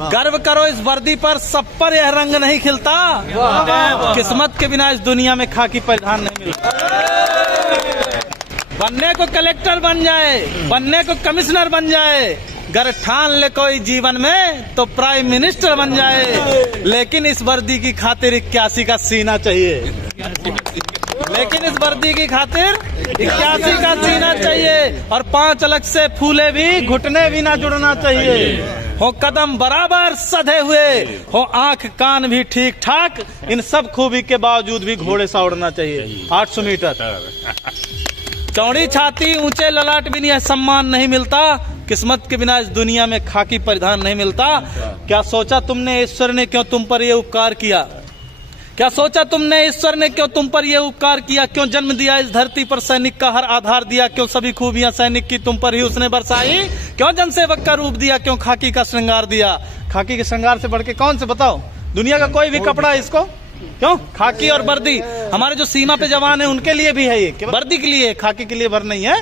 गर्व करो इस वर्दी पर, सब पर यह रंग नहीं खिलता। किस्मत के बिना इस दुनिया में खाकी परिधान नहीं मिलता। बनने को कलेक्टर बन जाए, बनने को कमिश्नर बन जाए, गर ठान ले कोई जीवन में तो प्राइम मिनिस्टर बन जाए। लेकिन इस वर्दी की खातिर 81 का सीना चाहिए। लेकिन इस वर्दी की खातिर 81 का सीना चाहिए। और 5 अलग से फूले भी, घुटने भी ना जुड़ना चाहिए। हो कदम बराबर सधे हुए, हो आंख कान भी ठीक ठाक, इन सब खूबी के बावजूद भी घोड़े सा उड़ना चाहिए। 800 मीटर चौड़ी छाती, ऊंचे ललाट भी यह सम्मान नहीं मिलता। किस्मत के बिना इस दुनिया में खाकी परिधान नहीं मिलता। क्या सोचा तुमने ईश्वर ने क्यों तुम पर यह उपकार किया? क्या सोचा तुमने ईश्वर ने क्यों तुम पर यह उपकार किया? क्यों जन्म दिया इस धरती पर, सैनिक का हर आधार दिया? क्यों सभी खूबियां सैनिक की तुम पर ही उसने बरसाई? क्यों जनसेवक का रूप दिया? क्यों खाकी का श्रृंगार दिया? खाकी के श्रृंगार से बढ़ के कौन से बताओ? दुनिया का कोई भी कपड़ा इसको क्यों? खाकी और वर्दी हमारे जो सीमा पे जवान है उनके लिए भी है, ये वर्दी के लिए, खाकी के लिए भर नहीं है।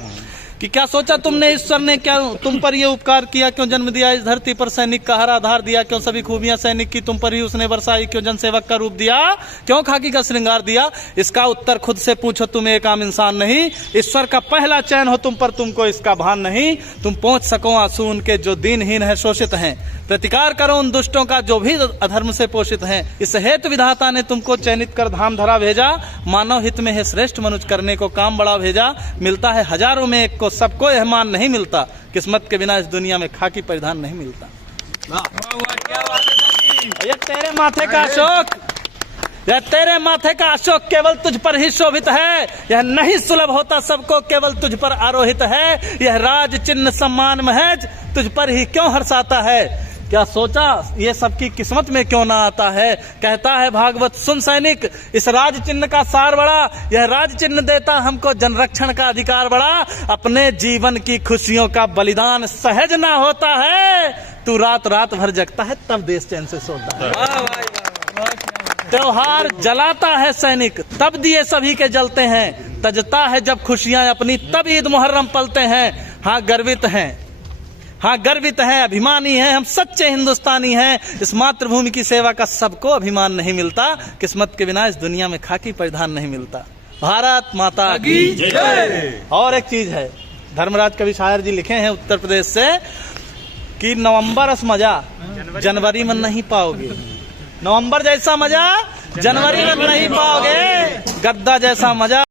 कि क्या सोचा तुमने ईश्वर ने क्या तुम पर यह उपकार किया? क्यों जन्म दिया इस धरती पर, सैनिक का हर आधार दिया? क्यों सभी खूबियां सैनिक की तुम पर ही उसने बरसाई? क्यों जनसेवक का रूप दिया? क्यों खाकी का श्रृंगार दिया? इसका उत्तर खुद से पूछो, तुम एक आम इंसान नहीं। ईश्वर का पहला चयन हो तुम पर, तुमको इसका भान नहीं। तुम पहुंच सको आंसू उनके जो दीनहीन है, शोषित हैं। प्रतिकार करो उन दुष्टों का जो भी अधर्म से पोषित हैं। इस हेतु विधाता ने तुमको चयनित कर धाम धरा भेजा। मानव हित में है श्रेष्ठ मनुष्य करने को काम बड़ा भेजा। मिलता है हजारों में एक को, सबको यह मान नहीं मिलता। किस्मत के बिना इस दुनिया में खाकी परिधान नहीं मिलता। ये तेरे माथे का अशोक, यह तेरे माथे का अशोक केवल तुझ पर ही शोभित है। यह नहीं सुलभ होता सबको, केवल तुझ पर आरोहित है। यह राज चिन्ह सम्मान महज तुझ पर ही क्यों हर्षाता है? क्या सोचा ये सबकी किस्मत में क्यों ना आता है? कहता है भागवत सुन सैनिक, इस राज चिन्ह का सार बड़ा। यह राज चिन्ह देता हमको जनरक्षण का अधिकार बड़ा। अपने जीवन की खुशियों का बलिदान सहज ना होता है। तू रात रात भर जगता है तब देश चैन से सोता है। त्योहार जलाता है सैनिक तब दिए सभी के जलते हैं। तजता है जब खुशियां अपनी तब ईद मुहर्रम पलते हैं। हाँ गर्वित हैं, हाँ गर्वित हैं, अभिमानी हैं, हम सच्चे हिंदुस्तानी हैं। इस मातृभूमि की सेवा का सबको अभिमान नहीं मिलता। किस्मत के बिना इस दुनिया में खाकी परिधान नहीं मिलता। भारत माता की जय। और एक चीज है, धर्मराज कवि शायर जी लिखे हैं उत्तर प्रदेश से कि नवंबर अस मजा जनवरी में नहीं पाओगे। नवंबर जैसा मजा जनवरी में नहीं पाओगे। गद्दा जैसा मजा